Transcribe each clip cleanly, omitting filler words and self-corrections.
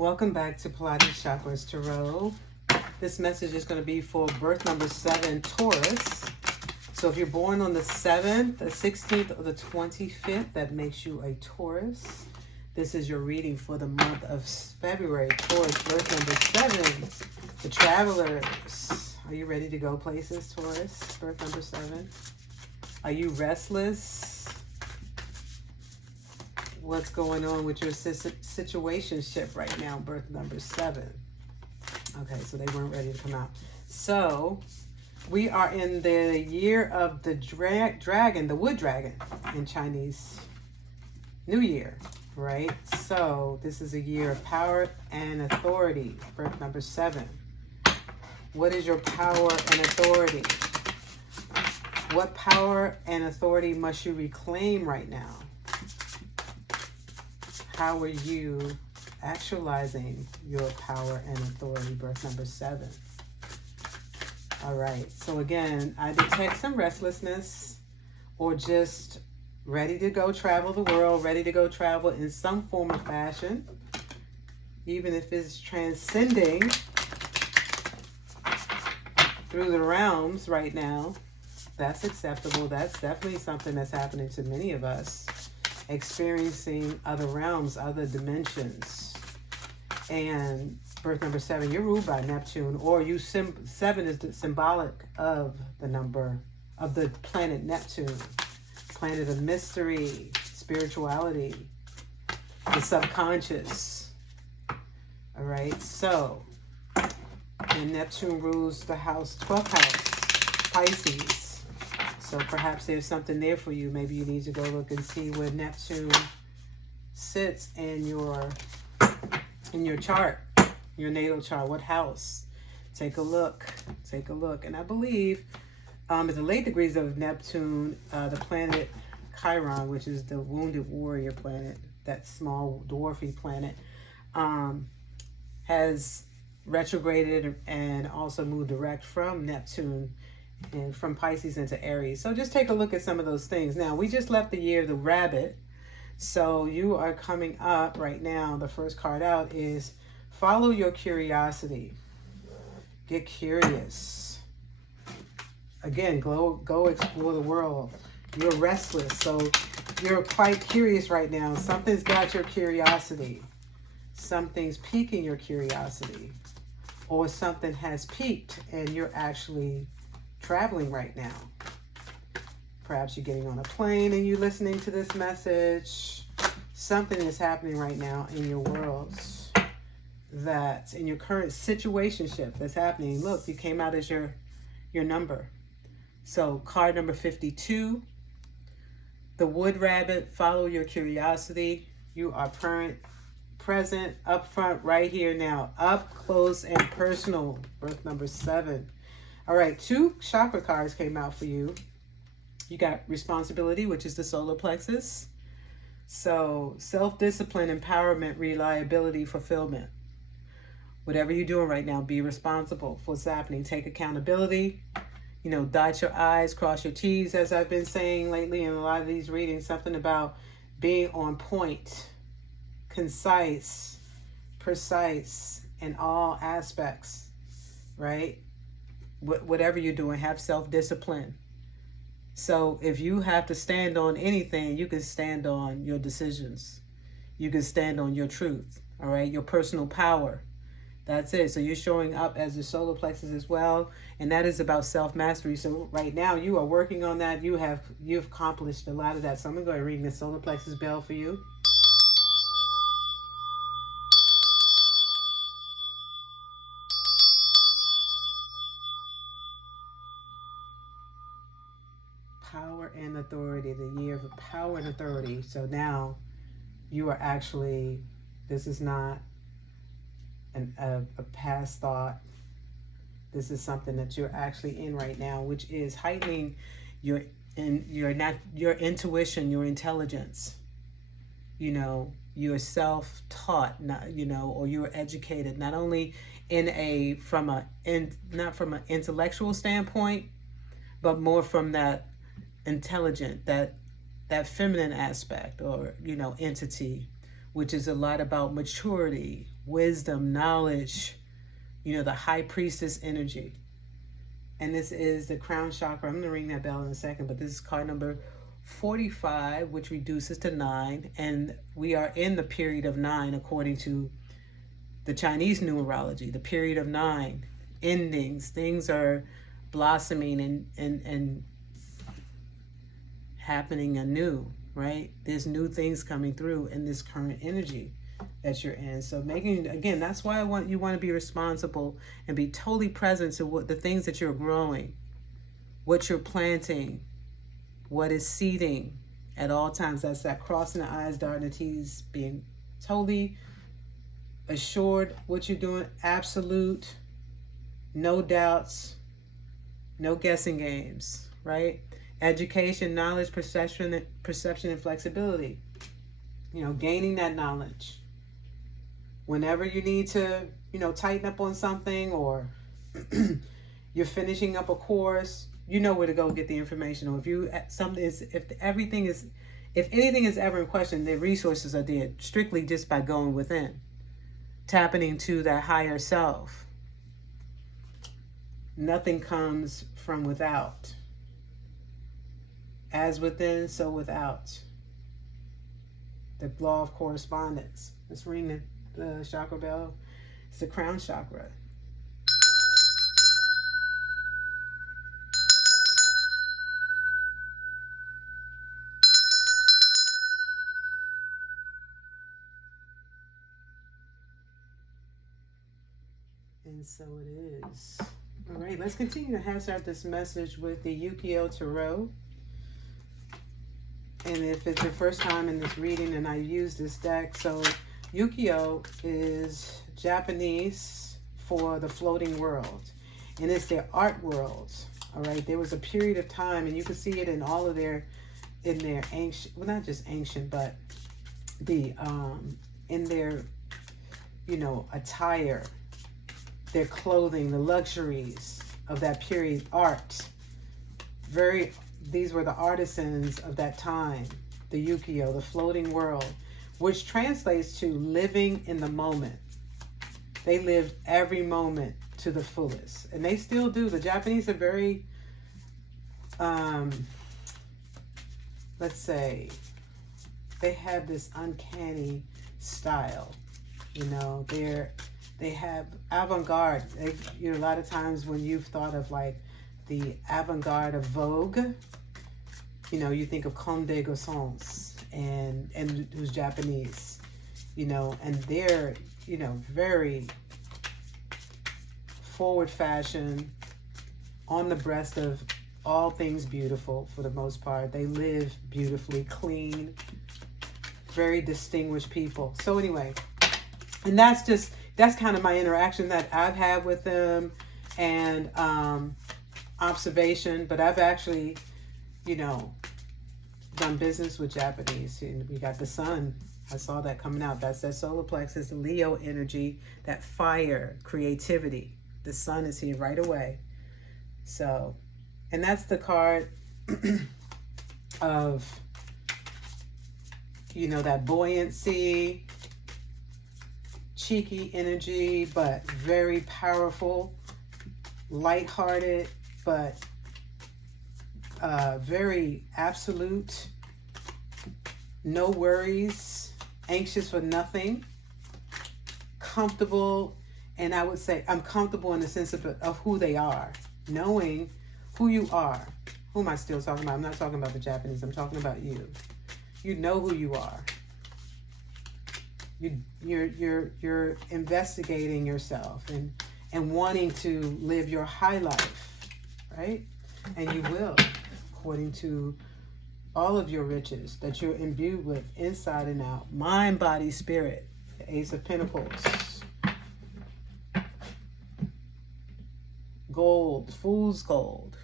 Welcome back to Pilates Chakras Tarot. This message is going to be for birth number 7, Taurus. So if you're born on the 7th, the 16th, or the 25th, that makes you a Taurus. This is your reading for the month of February. Taurus, birth number 7. The travelers. Are you ready to go places, Taurus? Birth number 7. Are you restless? What's going on with your situationship right now, birth number 7? Okay, so they weren't ready to come out. So we are in the year of the dragon, the wood dragon in Chinese New Year, right? So this is a year of power and authority, birth number 7. What is your power and authority? What power and authority must you reclaim right now? How are you actualizing your power and authority, birth number 7? All right, so again, I detect some restlessness or just ready to go travel the world, ready to go travel in some form or fashion, even if it's transcending through the realms right now. That's acceptable. That's definitely something that's happening to many of us. Experiencing other realms, other dimensions. And birth number 7, you're ruled by Neptune, or 7 is the symbolic of the number of the planet Neptune, planet of mystery, spirituality, the subconscious. All right, so, and Neptune rules the 12th house, Pisces. So perhaps there's something there for you. Maybe you need to go look and see where Neptune sits in your chart, your natal chart. What house? Take a look. Take a look. And I believe at the late degrees of Neptune, the planet Chiron, which is the wounded warrior planet, that small dwarfy planet, has retrograded and also moved direct from Neptune and from Pisces into Aries. So just take a look at some of those things. Now, we just left the year of the rabbit. So you are coming up right now. The first card out is follow your curiosity. Get curious. Again, go explore the world. You're restless, so you're quite curious right now. Something's got your curiosity. Something's piquing your curiosity. Or something has piqued and you're actually traveling right now. Perhaps you're getting on a plane and you're listening to this message. Something is happening right now in your world, that's in your current situationship that's happening. Look, you came out as your number. So card number 52, the wood rabbit, follow your curiosity. You are present, up front, right here now, up close and personal, birth number 7. All right, 2 chakra cards came out for you. You got responsibility, which is the solar plexus. So self-discipline, empowerment, reliability, fulfillment. Whatever you're doing right now, be responsible for what's happening. Take accountability. You know, dot your I's, cross your T's, as I've been saying lately in a lot of these readings. Something about being on point, concise, precise in all aspects, right? Whatever you're doing, have self-discipline. So if you have to stand on anything, you can stand on your decisions. You can stand on your truth, all right? Your personal power. That's it. So you're showing up as the solar plexus as well, and that is about self-mastery. So right now you are working on that. You've accomplished a lot of that. So I'm going to go ahead and ring the solar plexus bell for you. Power and authority, the year of power and authority. So now you are actually, this is not a past thought. This is something that you're actually in right now, which is heightening your intuition, your intelligence. You know, you're self-taught, or you're educated, not only not from an intellectual standpoint, but more from that intelligent, that feminine aspect, or entity, which is a lot about maturity, wisdom, knowledge, the high priestess energy. And this is the crown chakra. I'm going to ring that bell in a second, but this is card number 45, which reduces to 9. And we are in the period of 9 according to the Chinese numerology, the period of 9, endings. Things are blossoming and happening anew, right? There's new things coming through in this current energy that you're in. So again, that's why you want to be responsible and be totally present to what the things that you're growing, what you're planting, what is seeding at all times. That's that crossing the I's, dotting the T's, being totally assured what you're doing, absolute, no doubts, no guessing games, right? Education, knowledge, perception, and flexibility. Gaining that knowledge. Whenever you need to, tighten up on something, or you're finishing up a course, you know where to go get the information. Or if anything is ever in question, the resources are there strictly just by going within, tapping into that higher self. Nothing comes from without. As within, so without. The law of correspondence. Let's ring the chakra bell. It's the crown chakra. And so it is. All right, let's continue to hash out this message with the Yukio Tarot. And if it's your first time in this reading, and I use this deck, so Yukio is Japanese for the floating world, and it's their art world. All right, there was a period of time, and you can see it in all of their ancient, well, not just ancient, but the in their attire, their clothing, the luxuries of that period, art. These were the artisans of that time, the Yukio, the floating world, which translates to living in the moment. They lived every moment to the fullest, and they still do. The Japanese are very, let's say, they have this uncanny style. They have avant-garde. A lot of times when you've thought of like the avant-garde of Vogue, you think of Comme des Garçons, and who's Japanese, and they're, very forward fashion, on the breast of all things beautiful for the most part. They live beautifully, clean, very distinguished people. So anyway, and that's kind of my interaction that I've had with them, and observation. But I've actually, done business with Japanese. And we got the sun. I saw that coming out. That's that solar plexus, the Leo energy, that fire, creativity. The sun is here right away. So, and that's the card of, that buoyancy, cheeky energy, but very powerful, lighthearted, but very absolute, no worries, anxious for nothing, comfortable. And I would say I'm comfortable in the sense of who they are, knowing who you are. Who am I still talking about? I'm not talking about the Japanese. I'm talking about you. You know who you are. You're investigating yourself and wanting to live your high life, right? And you will, according to all of your riches that you're imbued with inside and out. Mind, body, spirit. The Ace of Pentacles. Gold, fool's gold.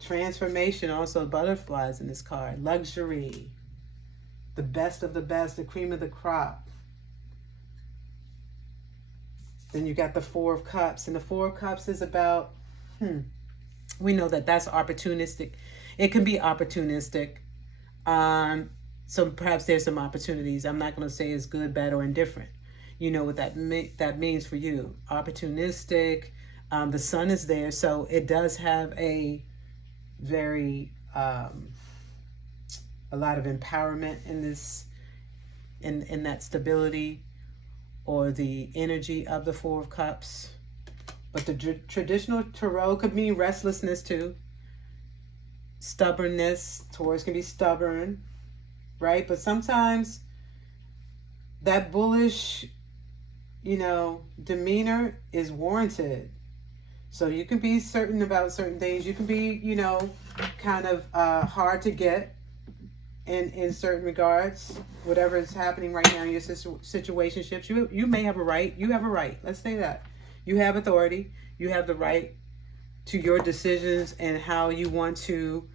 Transformation, also butterflies in this card. Luxury. The best of the best, the cream of the crop. Then you got the Four of Cups. And the Four of Cups is about, we know that that's opportunistic. It can be opportunistic. So perhaps there's some opportunities. I'm not going to say it's good, bad, or indifferent. You know what that means for you. Opportunistic. The sun is there, so it does have a very a lot of empowerment in this, in that stability or the energy of the Four of Cups. But the traditional tarot could mean restlessness too. Stubbornness. Taurus can be stubborn, right? But sometimes that bullish, demeanor is warranted. So you can be certain about certain things. You can be, kind of hard to get in certain regards. Whatever is happening right now in your situationships, you may have a right. You have a right. Let's say that. You have authority. You have the right to your decisions and how you want to,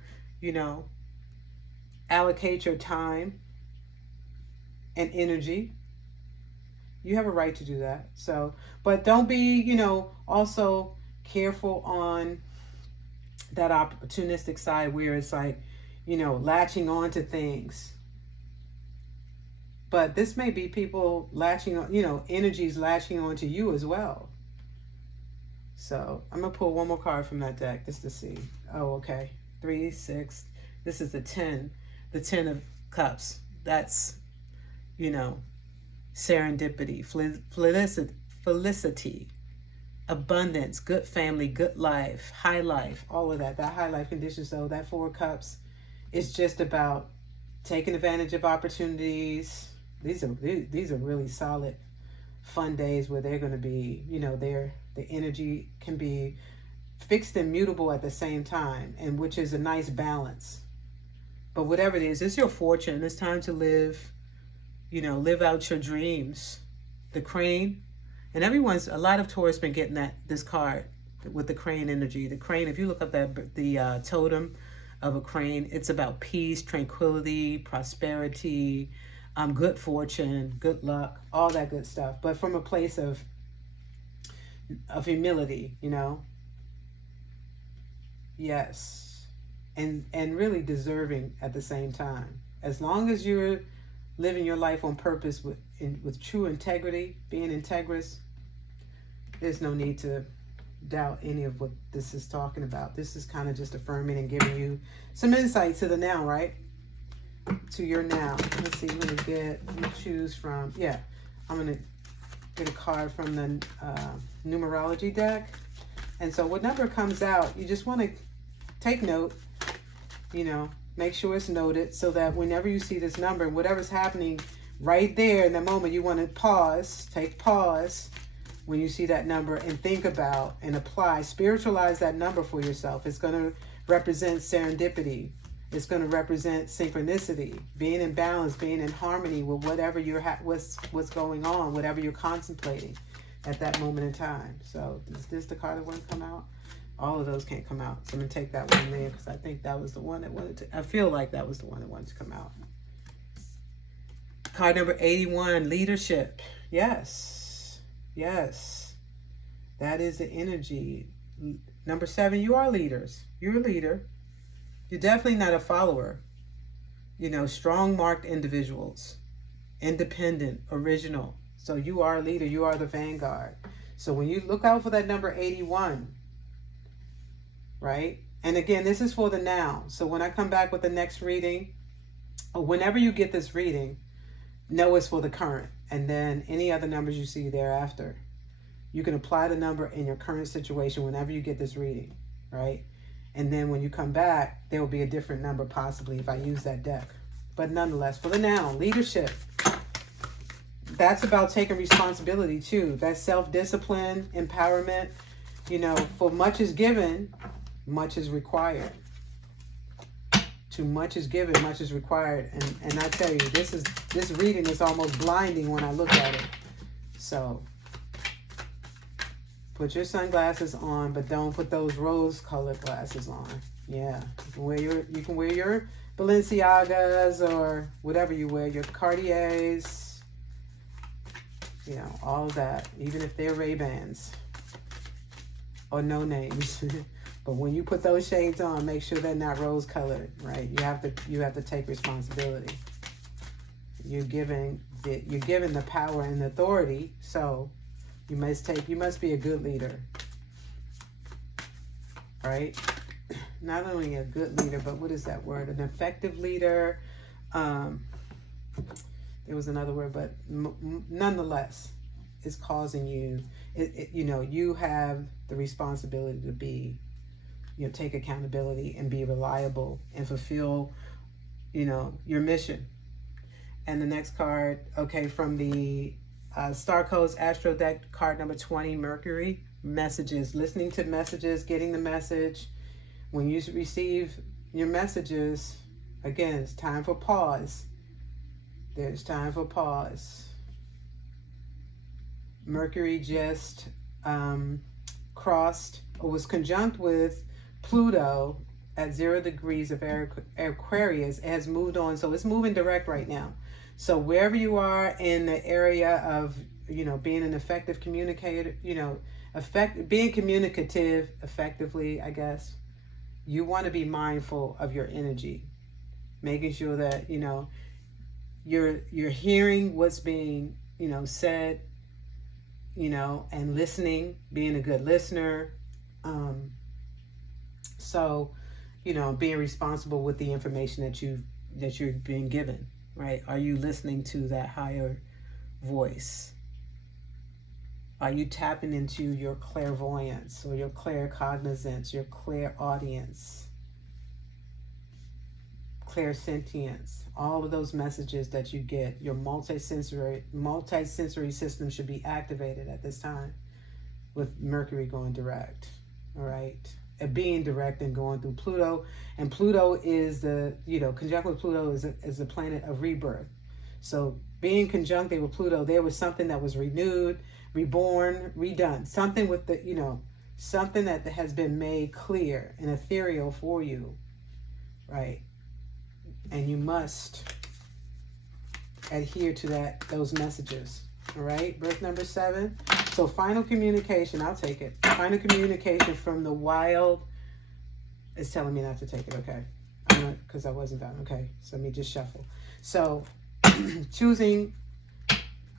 allocate your time and energy. You have a right to do that. So, but don't be, also careful on that opportunistic side where it's like, latching on to things. But this may be people latching on, energies latching on to you as well. So I'm going to pull one more card from that deck just to see. Oh, okay. 3, 6. This is the 10. The 10 of Cups. That's, serendipity, felicity, abundance, good family, good life, high life, all of that. That high life condition. So that 4 of Cups is just about taking advantage of opportunities. These are really solid, fun days where they're going to be, the energy can be fixed and mutable at the same time, and which is a nice balance. But whatever it is, it's your fortune. It's time to live, live out your dreams. The crane, and a lot of Taurus been getting this card with the crane energy. The crane, if you look up the totem of a crane, it's about peace, tranquility, prosperity, good fortune, good luck, all that good stuff. But from a place of humility, yes, and really deserving at the same time. As long as you're living your life on purpose with true integrity, being integrous, there's no need to doubt any of what this is talking about. This is kind of just affirming and giving you some insight to the now, right? To your now. Let's see, let me choose from, I'm going to get a card from the numerology deck. And so what number comes out, you just want to take note, make sure it's noted so that whenever you see this number, whatever's happening right there in the moment, you want to take pause when you see that number and think about and apply, spiritualize that number for yourself. It's going to represent serendipity. It's going to represent synchronicity, being in balance, being in harmony with whatever what's going on, whatever you're contemplating at that moment in time. So is this the card that wouldn't come out? All of those can't come out. So I'm going to take that one there because I think that was the one that I feel like that was the one that wanted to come out. Card number 81, leadership. Yes. That is the energy. Number 7, you are leaders. You're a leader. You're definitely not a follower. Strong marked individuals, independent, original. So you are a leader. You are the vanguard. So when you look out for that number 81, right? And again, this is for the now. So when I come back with the next reading, or whenever you get this reading, know it's for the current. And then any other numbers you see thereafter, you can apply the number in your current situation whenever you get this reading, right? And then when you come back, there will be a different number possibly if I use that deck. But nonetheless, for the now, leadership. That's about taking responsibility too. That's self-discipline, empowerment. For much is given, much is required. Too much is given, much is required. And I tell you, this reading is almost blinding when I look at it. So put your sunglasses on, but don't put those rose-colored glasses on. Yeah, you can wear your Balenciagas or whatever you wear, your Cartiers, all that, even if they're Ray-Bans or no names. But when you put those shades on, make sure they're not rose-colored, right? You have to take responsibility. you're given the power and authority. So you must be a good leader, right? Not only a good leader, but what is that word? An effective leader. There was another word, but nonetheless, it's causing you, you have the responsibility to be, take accountability and be reliable and fulfill, your mission. And the next card, okay, from the Star Codes Astro Deck, card number 20, Mercury, messages, listening to messages, getting the message. When you receive your messages, again, it's time for pause. There's time for pause. Mercury just crossed, or was conjunct with Pluto at 0 degrees of Aquarius. It has moved on, so it's moving direct right now. So wherever you are in the area of, being an effective communicator, being communicative effectively, I guess, you want to be mindful of your energy, making sure that, you're hearing what's being, said, and listening, being a good listener. So, being responsible with the information that you're being given, right? Are you listening to that higher voice? Are you tapping into your clairvoyance or your claircognizance, your clairaudience, clairsentience? All of those messages that you get, your multisensory system should be activated at this time with Mercury going direct, all right? Being direct and going through Pluto. And Pluto is conjunct with Pluto is the planet of rebirth. So being conjuncted with Pluto, there was something that was renewed, reborn, redone. Something with something that has been made clear and ethereal for you, right? And you must adhere to those messages. All right, birth number 7. So final communication, I'll take it. Final communication from the wild. It's telling me not to take it, okay? Because I wasn't done, okay? So let me just shuffle. So using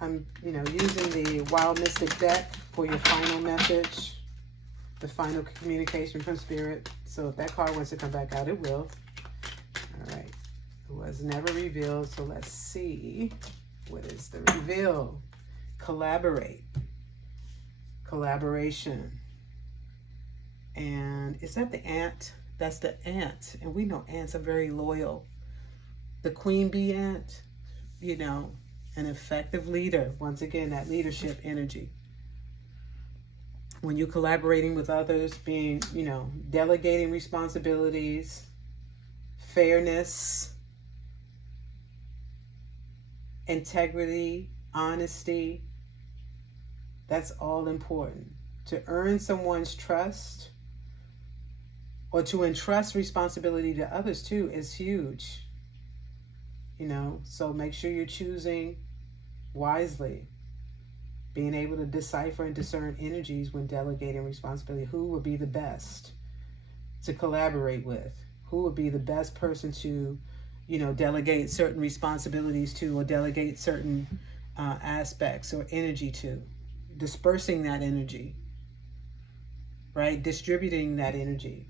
the Wild Mystic deck for your final message, the final communication from Spirit. So if that card wants to come back out, it will. All right. It was never revealed, so let's see. What is the reveal? Collaborate. Collaboration. And is that the ant? That's the ant. And we know ants are very loyal. The queen bee ant, an effective leader. Once again, that leadership energy. When you're collaborating with others, being, delegating responsibilities, fairness, integrity, honesty, that's all important. To earn someone's trust or to entrust responsibility to others too is huge. So make sure you're choosing wisely, being able to decipher and discern energies when delegating responsibility. Who would be the best to collaborate with? Who would be the best person to, delegate certain responsibilities to, or delegate certain aspects or energy to? Dispersing that energy, right? Distributing that energy.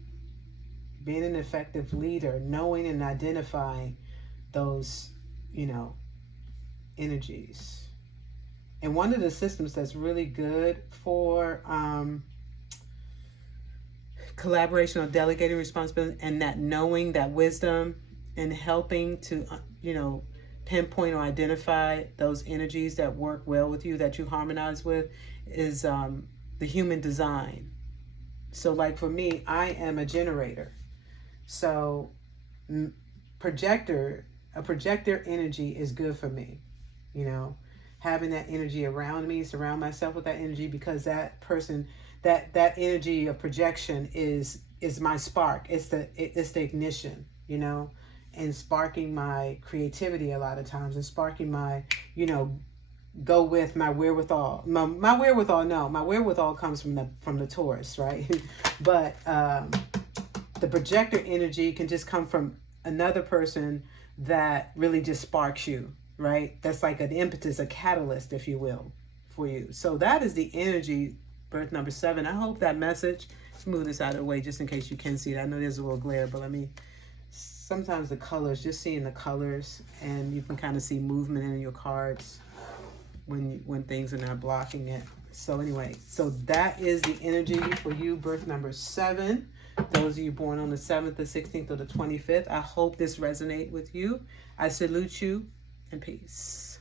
Being an effective leader, knowing and identifying those, energies. And one of the systems that's really good for collaboration or delegating responsibility, and that knowing, that wisdom, and helping to, pinpoint or identify those energies that work well with you, that you harmonize with, is the human design. So like for me, I am a generator. So a projector energy is good for me, having that energy around me, surround myself with that energy, because that person, that energy of projection is my spark. It's the ignition, and sparking my creativity a lot of times, and sparking my, go with my wherewithal. My wherewithal comes from the Taurus, right? But the projector energy can just come from another person that really just sparks you, right? That's like an impetus, a catalyst, if you will, for you. So that is the energy, birth number 7. I hope that message, let's move this out of the way just in case you can see it. I know there's a little glare, but sometimes the colors, just seeing the colors, and you can kind of see movement in your cards when things are not blocking it. So anyway, so that is the energy for you, birth number 7. Those of you born on the 7th, the 16th, or the 25th. I hope this resonates with you. I salute you, and peace.